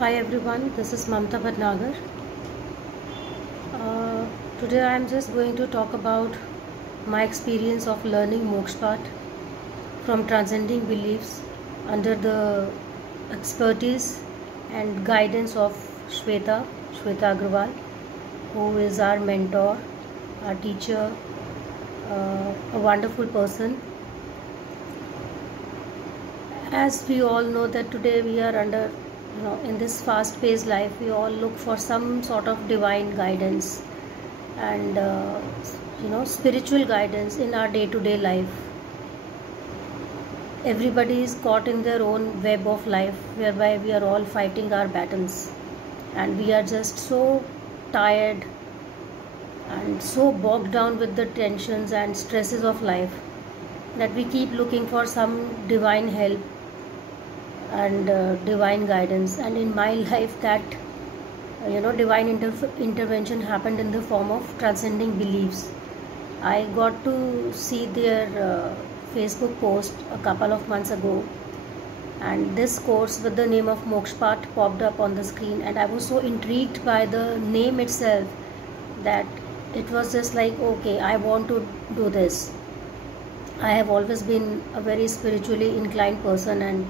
Hi everyone, this is Mamta Bhatnagar. Today I am just going to talk about my experience of learning Mokshpat from Transcending Beliefs under the expertise and guidance of Shweta Agrawal, who is our mentor, our teacher, a wonderful person. As we all know that today we are under, in this fast-paced life, we all look for some sort of divine guidance and spiritual guidance in our day-to-day life. Everybody is caught in their own web of life, whereby we are all fighting our battles, and we are just so tired and so bogged down with the tensions and stresses of life that we keep looking for some divine help and divine guidance. And in my life, that divine intervention happened in the form of Transcending Beliefs. I got to see their Facebook post a couple of months ago, and this course with the name of Mokshpat popped up on the screen, and I was so intrigued by the name itself that it was just like, okay, I want to do this. I have always been a very spiritually inclined person, and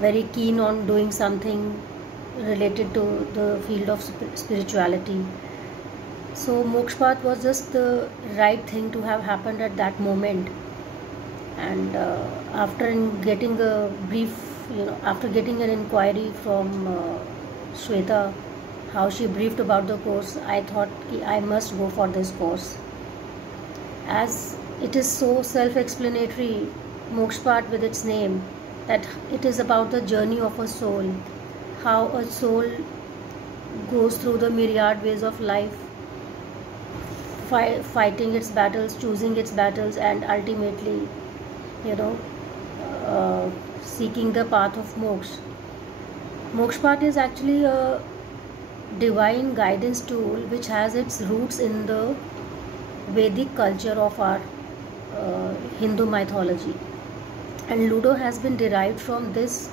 very keen on doing something related to the field of spirituality. So Mokshpat was just the right thing to have happened at that moment. And after getting a brief, after getting an inquiry from Shweta, how she briefed about the course, I thought I must go for this course. As it is so self-explanatory, Mokshpat with its name, that it is about the journey of a soul, how a soul goes through the myriad ways of life, fighting its battles, choosing its battles, and ultimately, seeking the path of moksha. Mokshpat is actually a divine guidance tool which has its roots in the Vedic culture of our Hindu mythology. And Ludo has been derived from this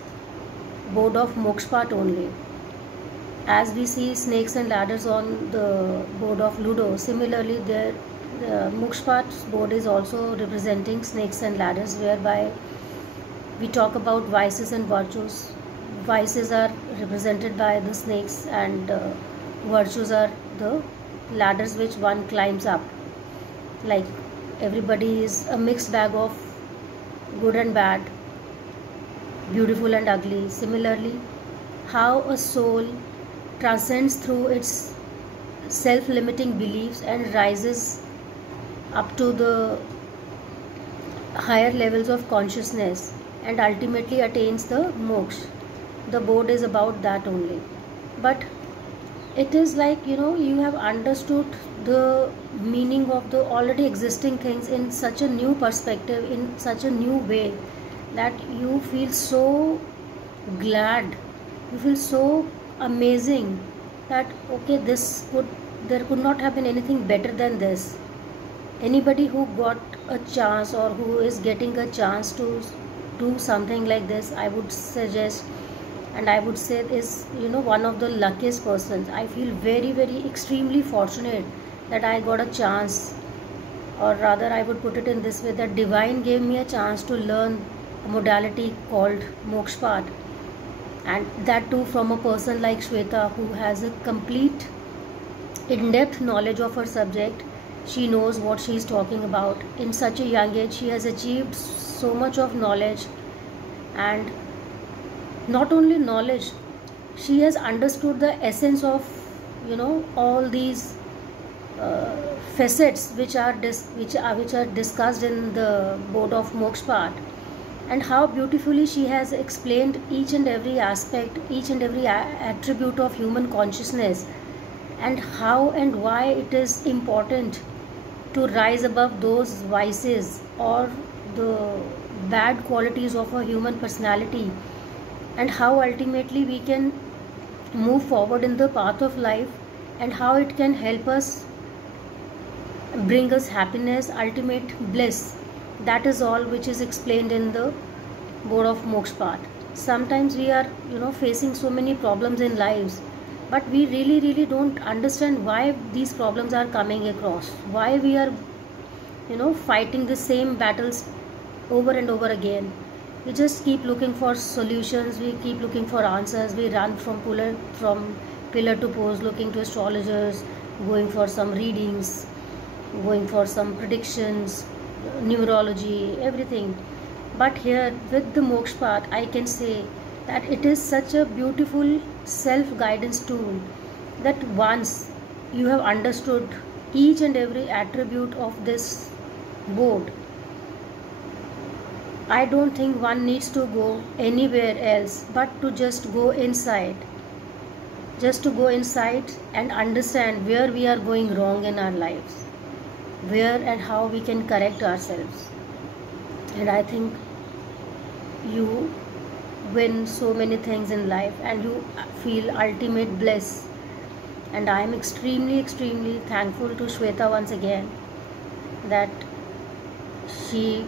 board of Mokshpat only. As we see snakes and ladders on the board of Ludo, similarly the Mokshpat's board is also representing snakes and ladders, whereby we talk about vices and virtues. Vices are represented by the snakes, and virtues are the ladders which one climbs up. Like everybody is a mixed bag of good and bad, beautiful and ugly. Similarly, how a soul transcends through its self-limiting beliefs and rises up to the higher levels of consciousness and ultimately attains the moksha. The board is about that only. But it is like, you have understood the meaning of the already existing things in such a new perspective, in such a new way, that you feel so glad, you feel so amazing that okay, there could not have been anything better than this. Anybody who got a chance or who is getting a chance to do something like this, I would suggest, and I would say is one of the luckiest persons. I feel very, very extremely fortunate that I got a chance, or rather I would put it in this way, that divine gave me a chance to learn a modality called Mokshpat, and that too from a person like Shweta, who has a complete in-depth knowledge of her subject. She knows what she is talking about. In such a young age, she has achieved so much of knowledge, and not only knowledge, she has understood the essence of all these facets which are discussed in the board of Mokshpat, and how beautifully she has explained each and every aspect, each and every attribute of human consciousness, and how and why it is important to rise above those vices or the bad qualities of a human personality, and how ultimately we can move forward in the path of life, and how it can help us bring us happiness, ultimate bliss. That is all which is explained in the board of Mokshpat. Sometimes we are, facing so many problems in lives, but we really don't understand why these problems are coming across, why we are, fighting the same battles over and over again. We just keep looking for solutions, we keep looking for answers, we run from pillar to post, looking to astrologers, going for some readings, going for some predictions, numerology, everything. But here with the moksha path, I can say that it is such a beautiful self guidance tool, that once you have understood each and every attribute of this board, I don't think one needs to go anywhere else but to just go inside, and understand where we are going wrong in our lives, where and how we can correct ourselves. And I think you win so many things in life and you feel ultimate bliss. And I am extremely thankful to Shweta once again, that she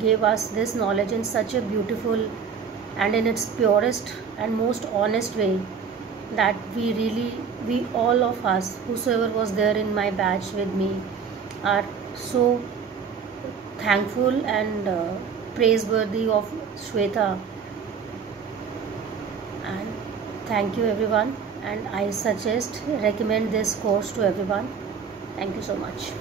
gave us this knowledge in such a beautiful and in its purest and most honest way, that we all of us, whosoever was there in my batch with me, are so thankful and praiseworthy of Shweta. And thank you everyone, and I recommend this course to everyone. Thank you so much.